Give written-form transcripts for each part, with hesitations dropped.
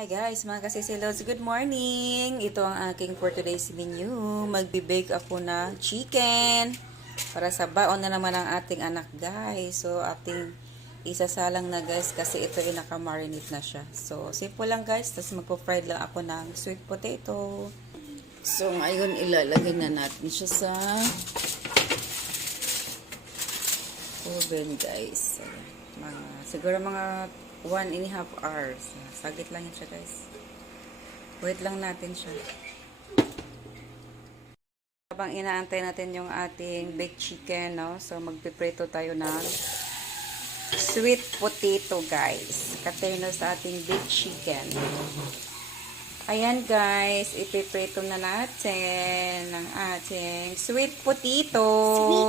Hi guys, mga kasisilods, good morning! Ito ang aking for today's menu. Magbe-bake ako ng chicken para sa baon na naman ang ating anak guys. So ating isasalang na guys kasi ito ay naka-marinate na siya. So simple lang guys, tapos magpo-fried lang ako ng sweet potato. So ngayon ilalagay na natin siya sa oven guys. So, siguro mga 1.5 hours. Saglit lang yun siya guys. Wait lang natin siya. Habang inaantay natin yung ating baked chicken, no? So magpiprito tayo ng sweet potato guys. Katino sa ating baked chicken. Ayan guys, ipiprito na natin ang ating sweet potato.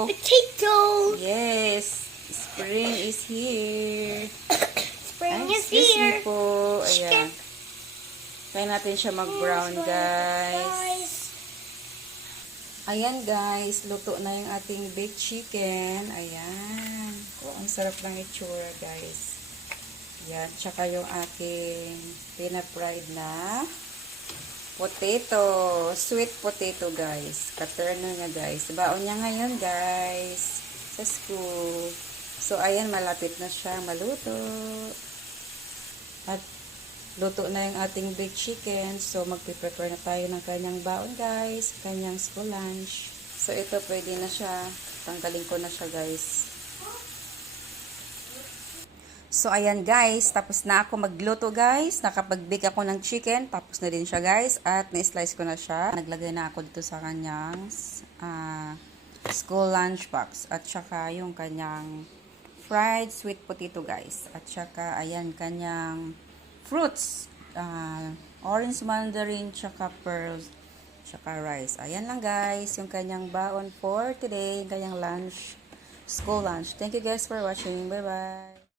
Sweet potato! Yes, spring is here. Spring is Excuse me here. po. Ayan. Kaya natin siya mag-brown, guys. Ayan, guys. Luto na yung ating baked chicken. Ayan. Oh, ang sarap ng itsura, guys. Ayan. Tsaka yung aking pina-fried na potato. Sweet potato, guys. Katerno niya, guys. Baon niya ngayon, guys. Sa school. So, ayan. Malapit na siya maluto. At luto na yung ating baked chicken. So, magpiprepare na tayo ng kanyang baon, guys. Kanyang school lunch. So, ito pwede na siya. Tanggalin ko na siya, guys. So, ayan, guys. Tapos na ako magluto, guys. Nakapag-bake ako ng chicken. Tapos na din siya, guys. At na-slice ko na siya. Naglagay na ako dito sa kanyang school lunch box. At saka yung kanyang fried sweet potato guys. At saka ayan kanyang fruits. Orange mandarin, saka pearls, saka rice. Ayan lang guys yung kanyang baon for today. Kanyang lunch, school lunch. Thank you guys for watching. Bye bye.